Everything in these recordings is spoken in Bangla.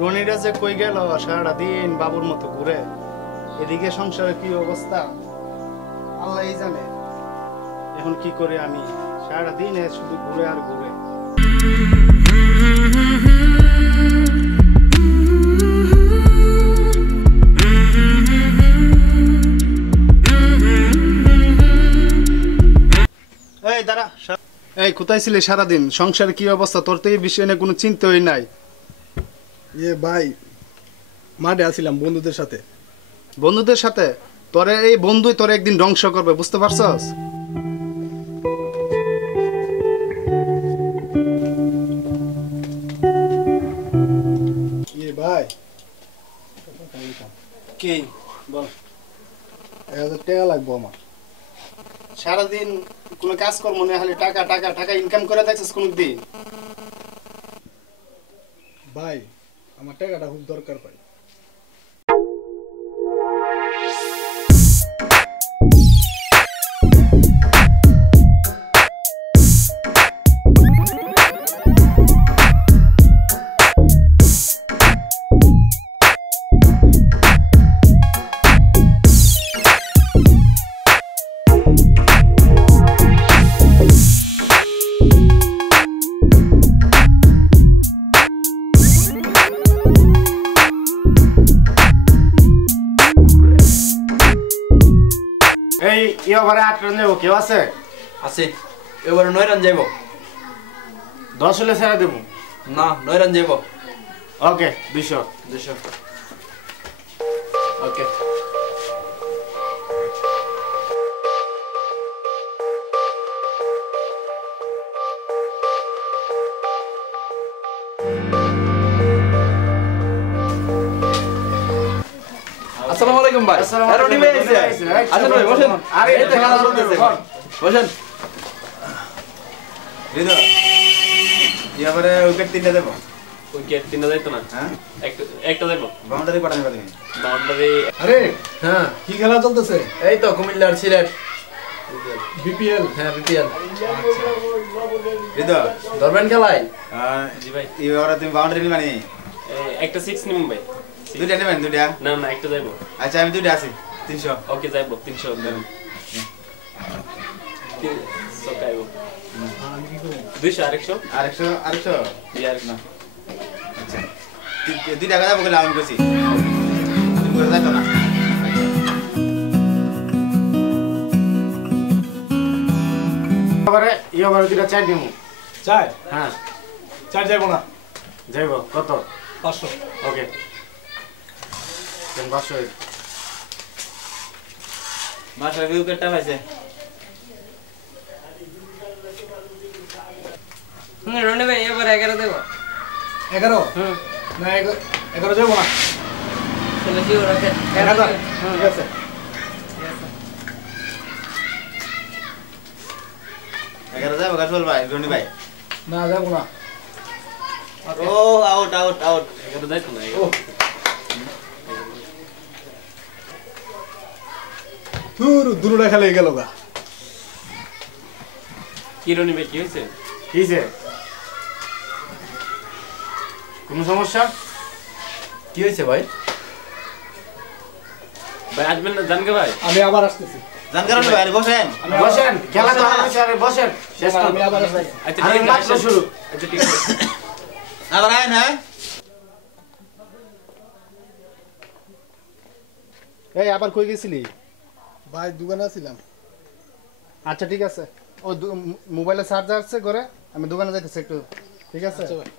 রনিরা যে কই গেল সারাটা দিন বাবুর মতো ঘুরে, এদিকে সংসারের কি অবস্থা আল্লাহই জানে। এখন কি করে আমি, সারাটা দিন শুধু ঘুরে আর ঘুরে। এই দাঁড়া, এই কোথায় ছিলে সারাদিন? সংসারের কি অবস্থা? তোর তো এই বিষয় নিয়ে কোনো চিন্তাই নাই। ভাই মাঠে আসছিলাম বন্ধুদের সাথে। বন্ধুদের সাথে? তোরে এই বন্ধুই তোরে একদিন ধ্বংস করবে, বুঝতে পারছস? ভাই কি বল? 1000 টাকা লাগবো আমার। সারাদিন কোনো কাজ কর মনে হলে টাকা টাকা টাকা ইনকাম করে দেখছিস কোন দিন? ভাই আমার টাকাটা খুব দরকার ভাই। এই এবারে 8 রান যাবো, কেউ আছে? আছে, এবারে 9 রান যাইব। 10 হলে ছেড়ে দেবো। না, 9 রান যাইব। ওকে 200 ওকে। আসসালামু আলাইকুম ভাই। রনি ভাই আইছে। আসেন ভাই, বসেন। আরে এই তো খেলা চলতেছে। বসেন। হৃদয় এবারে উইকেট 3টা দেব। উইকেট 3টা যাইতো না? হ্যাঁ, একটা যাইব। বাউন্ডারি কটা নেবা তুমি? বাউন্ডারি। আরে হ্যাঁ, কি খেলা চলতেছে? এই তো কুমিল্লার সিলেট বিপিএল। হ্যাঁ, বিপিএল। হৃদয় ধরবেন খেলায়? জি ভাই। এবারে তুমি বাউন্ডারি নিবা নি? একটা 6 নিম ভাই। দুইটা নেবেন? দুইটা? না না, একটা যাইব। আচ্ছা আমি দুইটা আছি। 300। ওকে যাইব 300 দেন। 300 কাইব। 200 আরেকশো? আরেকশো জি আরেক না। আচ্ছা 2 টাকা যাবো বলে আমি কইছি। তুমি করে যাইতো না। এবারে দুটা চাই দিমু। চাই? হ্যাঁ। চাই যাবো না। যাইব কত? 500। ওকে 500। মাস্টার উইকেটটা পাইছে। রনি ভাই এবার 11 দেব। 11? না 11 যাবো না। তাহলে কি ওরা 11? ঠিক আছে। এগারো যাবো গাছল ভাই, রনি ভাই। না যাবো না। ও আউট আউট আউট। এটা যাইতো না। ও দুটা খেলে গেল গা। কি রনি ভাই কি হয়েছে? কিছে? কোনো সমস্যা? কি হয়েছে ভাই? ভাই আসবেন না জানকে ভাই? আমি আবার আসতেছি। জানকার ভাই বসেন। বসেন, খেলা তো হচ্ছে, আরে বসেন। শেষ করুন। আমি আবার আসতেছি। আচ্ছা আরে ঠিক আছে, মাত্র শুরু। আচ্ছা ঠিক আছে। আবার আয় না। এই আবার কই গেছিলি? ভাই দোকানে ছিলাম। আচ্ছা ঠিক আছে, ও মোবাইলে চার্জার আছে ঘরে, আমি দোকানে যাইতেছি একটু। ঠিক আছে? আচ্ছা ভাই।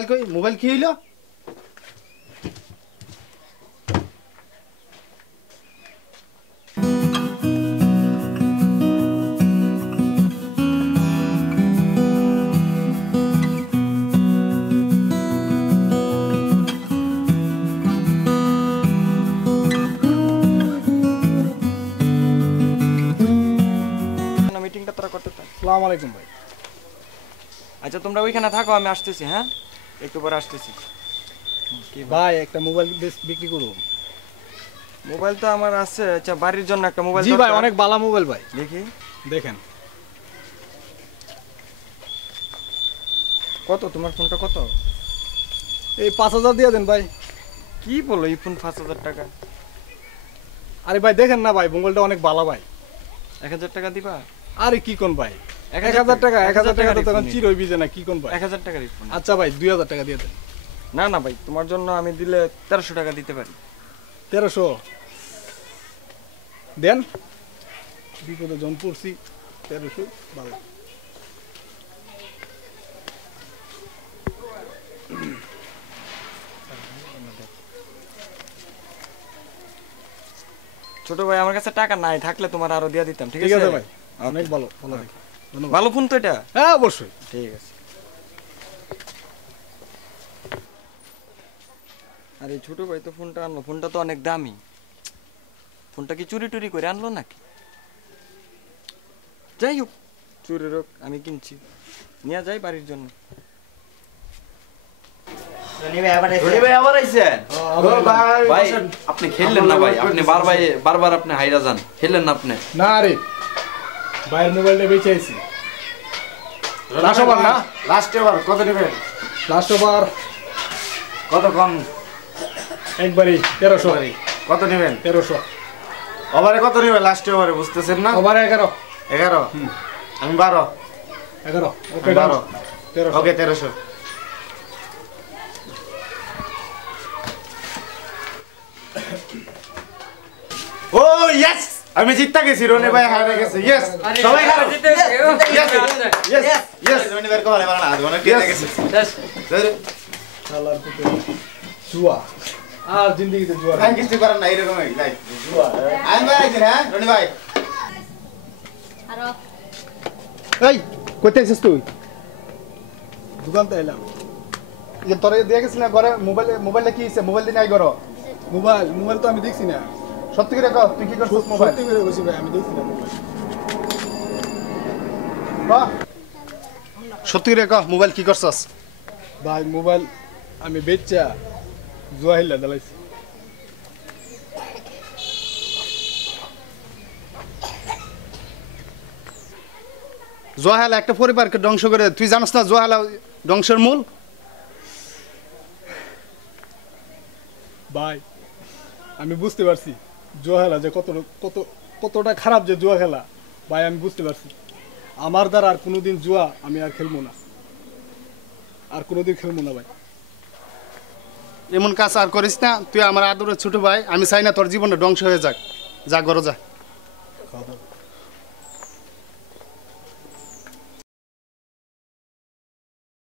মোবাইল কই মোবাইল কি হইলো মিটিংটা তোরা করতে থাক। আসসালামু আলাইকুম ভাই। আচ্ছা তোমরা ওইখানে থাকো, আমি আসতেছি। হ্যাঁ, একটু পরে আসতেছি। কি ভাই? ভাই একটা মোবাইল বিক্রি করুন। মোবাইল তো আমার আছে। আচ্ছা বাড়ির জন্য একটা মোবাইল জি ভাই, দরকার। অনেক ভালো মোবাইল ভাই। দেখি দেখেন কত তোমার ফোনটা কত? এই 5000 দিয়ে দেন ভাই। কি বলো, এই ফোন 5000 টাকা? আরে ভাই দেখেন না ভাই, মোবাইলটা অনেক ভালো ভাই। 1000 টাকা দিবা? আরে কি কোন ভাই, 1000 1000 টাকা 1000 টাকা তো টাকারই তখন ফোন। চিরই বিজে না, কি কোন ভাই। 1000 টাকারই ফোন। আচ্ছা ভাই 2000 টাকা দিয়ে দেন। না না ভাই, তোমার জন্য আমি দিলে 1300 টাকা দিতে পারি। 1300 দেন, বিপদে জন পড়ছি। 1300 ভালো। ছোট ভাই আমার কাছে টাকা নাই, থাকলে তোমার আরো দিয়ে দিতাম। ঠিক ঠিক আছে আছে ভাই, অনেক ভালো ভালো দেখি। ধন্যবাদ। ভালো ফোন তো এটা। হ্যাঁ অবশ্যই। ঠিক আছে। আরে ছোট ভাই তো ফোনটা আনলো, ফোনটা তো অনেক দামি। ফোনটা কি চুরি টুরি করে আনলো নাকি? যাই হোক, চুরি হোক, আমি কিনছি, নিয়ে যাই বাড়ির জন্য। রনি ভাই আবার আইছেন? ভাই আপনি খেললেন না ভাই, আপনি বারবার আপনি হাইরা যান, খেললেন না আপনি। না রে ভাইয়ের মোবাইলটা বেঁচে আইছি। লাস্ট ওভার না, লাস্ট ওভার কত নেবেন লাস্ট ওভার কত কম একবারই 1300। কত নেবেন 1300 ওভারে কত নেবেন লাস্ট ওভারে বুঝতেছেন না ওভার 11 11 আমি 12 11 ওকে 12 1300 ওকে 1300 ও ইয়েস আমি জিততে গেছি রনি ভাই হারে গেছে ইয়েস সবাই হারো ইয়েস ইয়েস ইয়েস রনি ভাই কো ভালো না আজ অনেক দিয়ে গেছে শালার পুতে জুয়া আর জিন্দেগিতে জুয়া আমি কিছু করার নাই এরকমই যাই জুয়া আমি ভাই আইছেন হ্যাঁ রনি ভাই এই কইতে আছিস তুই দোকানতে এলাম। যে তোরে দিয়ে গেছিস না ঘরে মোবাইলটা কি হইছে মোবাইল দিন আই করো মোবাইল তো আমি দেখছি না। সত্যি করে কও তুই কি করছিস মোবাইল সত্যি করে বলছি ভাই, আমি দেখছি না মোবাইল। বাহ সত্যি করে কও মোবাইল কি করছস ভাই মোবাইল আমি বেচা জুয়া হিলা দালাইছি। জোহালা একটা পরিবারকে ধ্বংস করে তুই জানিস না জোহালা ধ্বংসের মূল ভাই আমি বুঝতে পারছি জুয়া খেলা যে কতটা খারাপ যে জুয়া খেলা। ভাই আমি বুঝতে পারছি, আমার দ্বারা আর কোনোদিন জুয়া আমি আর খেলবো না, আর কোনোদিন খেলবো না ভাই। এমন কাজ আর করিস না তুই আমার আদরের ছোট ভাই আমি চাই না তোর জীবনটা ধ্বংস হয়ে যাক যা ঘরে যা খাওয়া দাওয়া।